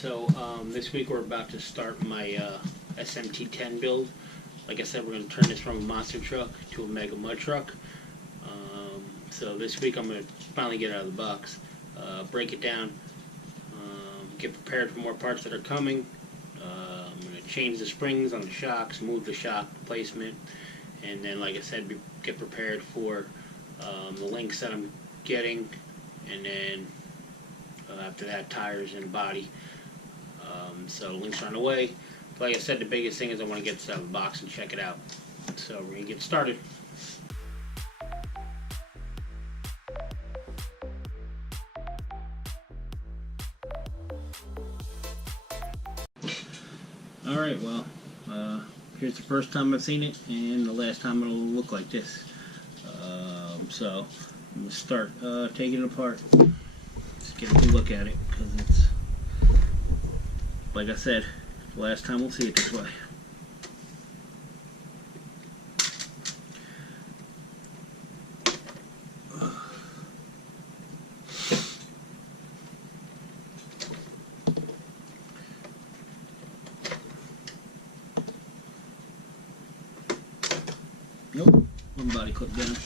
So this week we're about to start my SMT10 build. Like I said, we're going to turn this from a monster truck to a mega mud truck. So this week I'm going to finally get out of the box, break it down, get prepared for more parts that are coming. I'm going to change the springs on the shocks, move the shock placement, and then, like I said, get prepared for the links that I'm getting, and then after that, tires and body. So links are on the way. Like I said, the biggest thing is I want to get this out of the box and check it out. So we're going to get started. Alright, well, here's the first time I've seen it, and the last time it'll look like this. So I'm going to start taking it apart. Just get a good look at it, because it's, like I said, the last time we'll see it this way. Nope, one body clip down.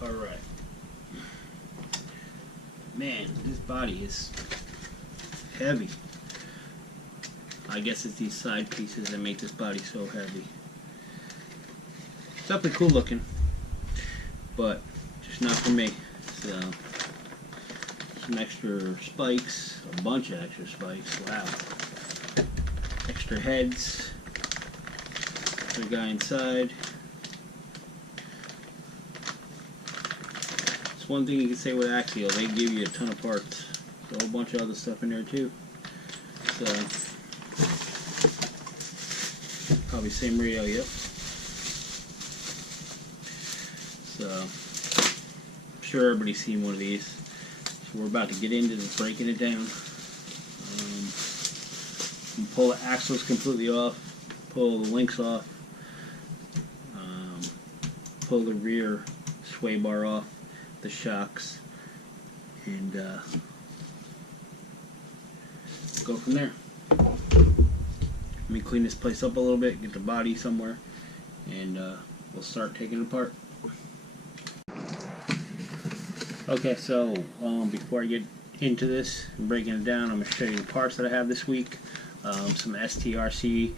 Alright. Man, this body is heavy. I guess it's these side pieces that make this body so heavy. It's definitely cool looking, but just not for me. So, some extra spikes, a bunch of extra spikes, wow. Extra heads, the guy inside. It's one thing you can say with Axial, they give you a ton of parts. There's a whole bunch of other stuff in there too. So, probably same radio, yep. So, I'm sure everybody's seen one of these. So we're about to get into this, breaking it down. Pull the axles completely off, pull the links off, pull the rear sway bar off, the shocks, and go from there. Let me clean this place up a little bit, get the body somewhere, and we'll start taking it apart. Okay, so before I get into this and breaking it down, I'm going to show you the parts that I have this week. Some STRC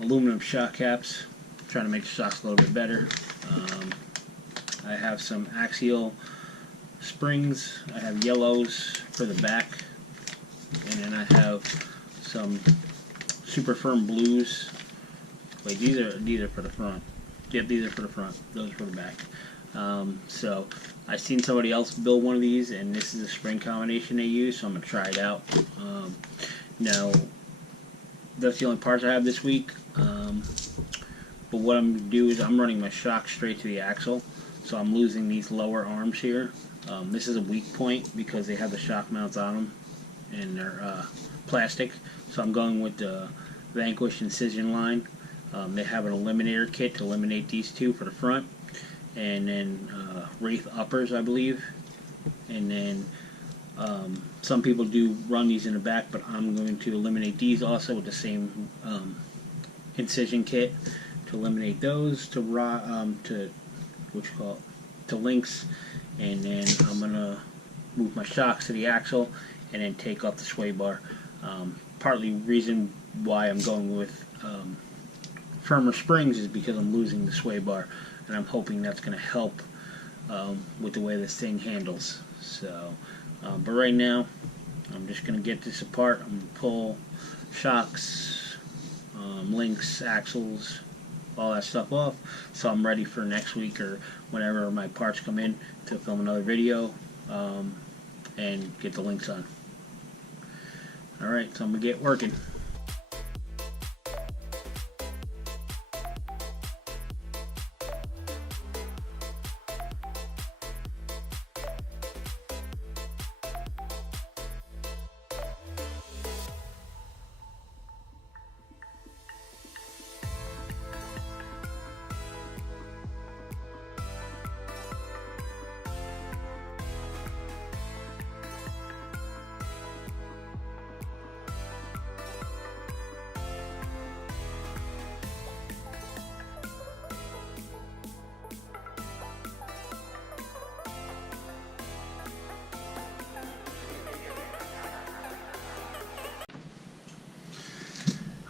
aluminum shock caps, trying to make the shocks a little bit better. I have some Axial springs. I have yellows for the back, and then I have some super firm blues. Wait, these are for the front. Yep, these are for the front. Those are for the back. So I've seen somebody else build one of these, and this is a spring combination they use, so I'm gonna try it out. Now that's the only parts I have this week. But what I'm gonna do is I'm running my shock straight to the axle, so I'm losing these lower arms here. This is a weak point because they have the shock mounts on them, and they're plastic. So I'm going with the Vanquish Incision line. They have an eliminator kit to eliminate these two for the front, and then Wraith uppers, I believe. And then some people do run these in the back, but I'm going to eliminate these also with the same incision kit to eliminate those to links, and then I'm gonna move my shocks to the axle and then take off the sway bar. Partly reason why I'm going with firmer springs is because I'm losing the sway bar, and I'm hoping that's going to help with the way this thing handles. So, but right now I'm just going to get this apart. I'm going to pull shocks, links, axles, all that stuff off, so I'm ready for next week or whenever my parts come in to film another video and get the links on. Alright, so I'm going to get working.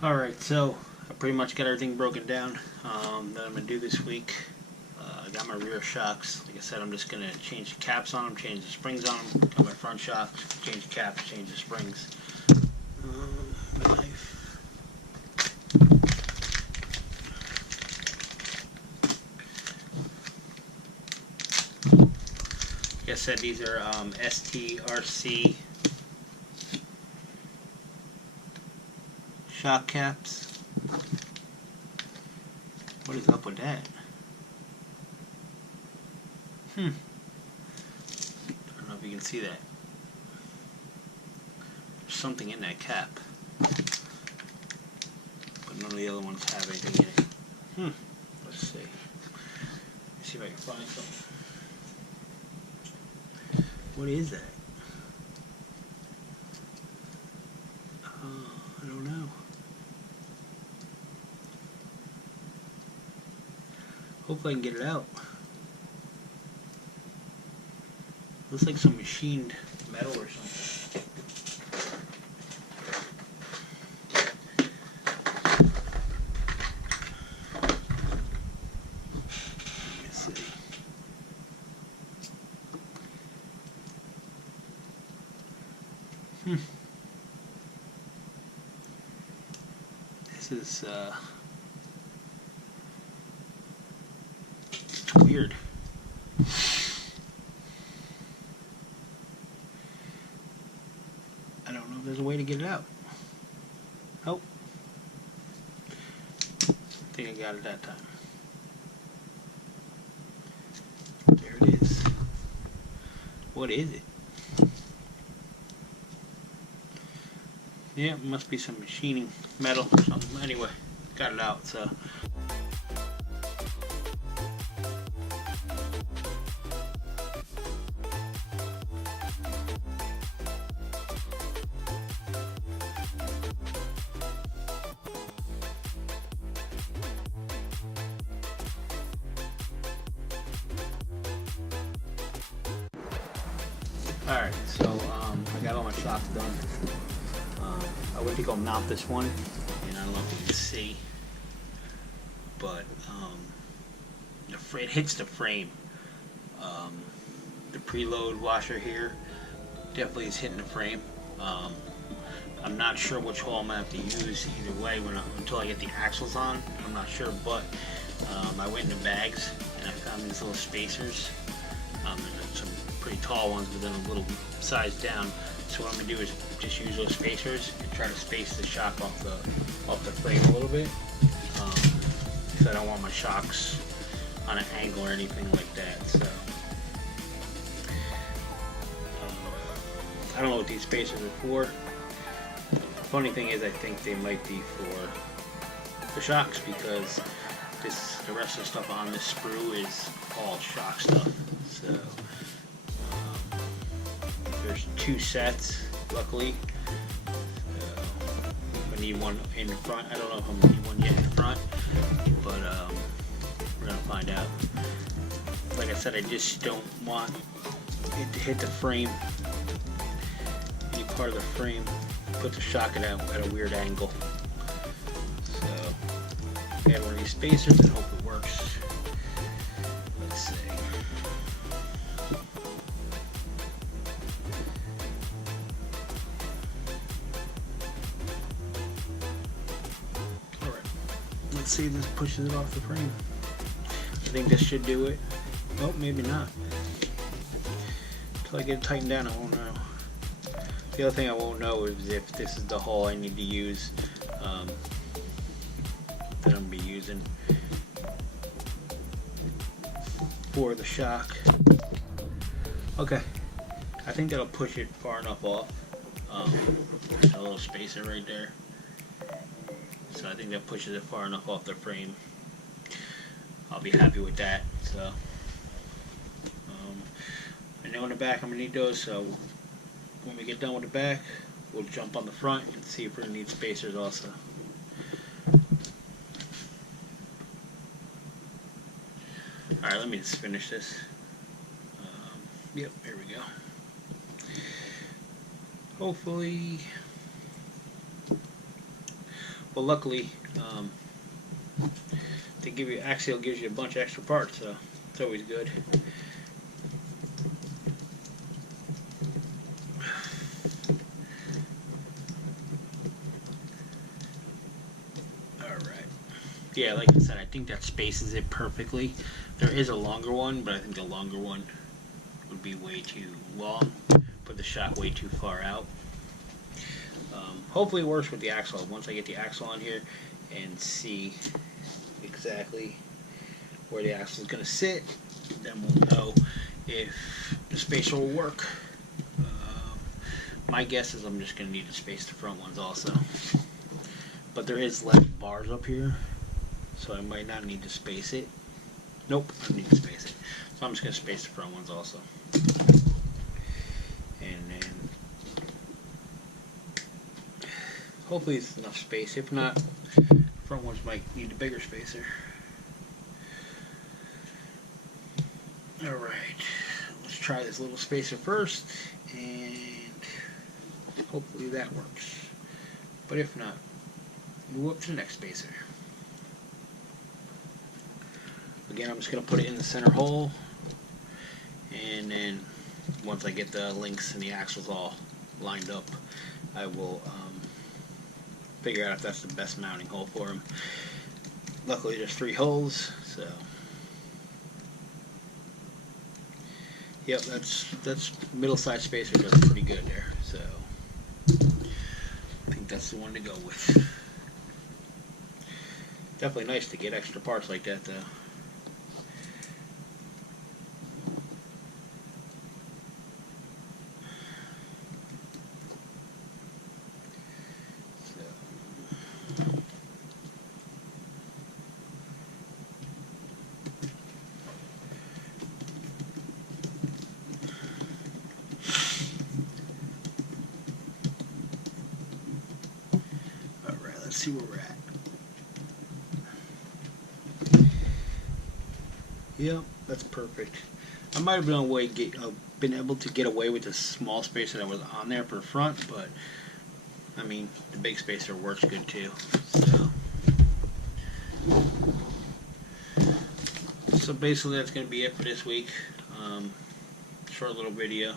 Alright, so I pretty much got everything broken down that I'm going to do this week. I got my rear shocks. Like I said, I'm just going to change the caps on them, change the springs on them. Got my front shocks, change the caps, change the springs. My knife. Like I said, these are STRC shock caps. What is up with that? I don't know if you can see that. There's something in that cap, but none of the other ones have anything in it. Let's see. Let's see if I can find something. What is that? I don't know. Hopefully I can get it out. Looks like some machined metal or something. Let me see. This is it's weird. I don't know if there's a way to get it out. Oh, I think I got it that time. There it is. What is it? Yeah, it must be some machining metal or something. Anyway, got it out, so. Alright, so I got all my shocks done. I went to go mount this one, and I don't know if you can see, but it hits the frame. The preload washer here definitely is hitting the frame. I'm not sure which hole I'm going to have to use either way until I get the axles on. I'm not sure, but I went into bags and I found these little spacers. And some pretty tall ones, but then a little size down. So what I'm going to do is just use those spacers and try to space the shock off the frame a little bit. Because I don't want my shocks on an angle or anything like that. So I don't know what these spacers are for. Funny thing is, I think they might be for the shocks, because the rest of the stuff on this sprue is all shock stuff. So there's 2 sets, luckily. I need one in the front. I don't know if I'm gonna need one yet in the front, but we're gonna find out. Like I said, I just don't want it to hit the frame, any part of the frame, put the shock at a weird angle. So add one of these spacers and hope it works. Let's see. Alright, let's see if this pushes it off the frame. I think this should do it. Oh, maybe not. Until I get it tightened down, I won't know. The other thing I won't know is if this is the hole I need to use, that I'm going to be using for the shock. Okay, I think that'll push it far enough off. There's a little spacer right there, so I think that pushes it far enough off the frame. I'll be happy with that. So I know in the back I'm gonna need those, so when we get done with the back, we'll jump on the front and see if we're gonna need spacers also. Alright, let me just finish this. Yep, here we go. Well, luckily, they give you Axial gives you a bunch of extra parts, so it's always good. All right. Yeah, like I said, I think that spaces it perfectly. There is a longer one, but I think the longer one would be way too long, put the shock way too far out. Hopefully it works with the axle. Once I get the axle on here and see exactly where the axle is going to sit, then we'll know if the spacer will work. My guess is I'm just going to need to space the front ones also. But there is less bars up here, so I might not need to space it. Nope, I don't need to space it. So I'm just going to space the front ones also. And then hopefully it's enough space. If not, front ones might need a bigger spacer. Alright, let's try this little spacer first, and hopefully that works. But if not, move up to the next spacer. Again, I'm just going to put it in the center hole, and then once I get the links and the axles all lined up, I will figure out if that's the best mounting hole for them. Luckily there's 3 holes, so yep, that's middle side spacer does pretty good there, so I think that's the one to go with. Definitely nice to get extra parts like that though. Let's see where we're at. Yep, that's perfect. I might have been able to get away with the small spacer that was on there for front, but I mean the big spacer works good too. So basically that's going to be it for this week. Short little video.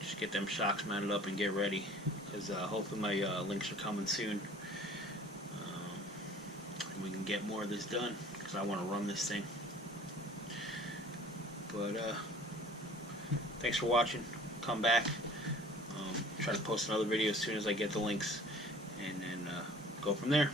Just get them shocks mounted up and get ready, because hopefully my links are coming soon. We can get more of this done, because I want to run this thing. But thanks for watching. Come back. Try to post another video as soon as I get the links, and then go from there.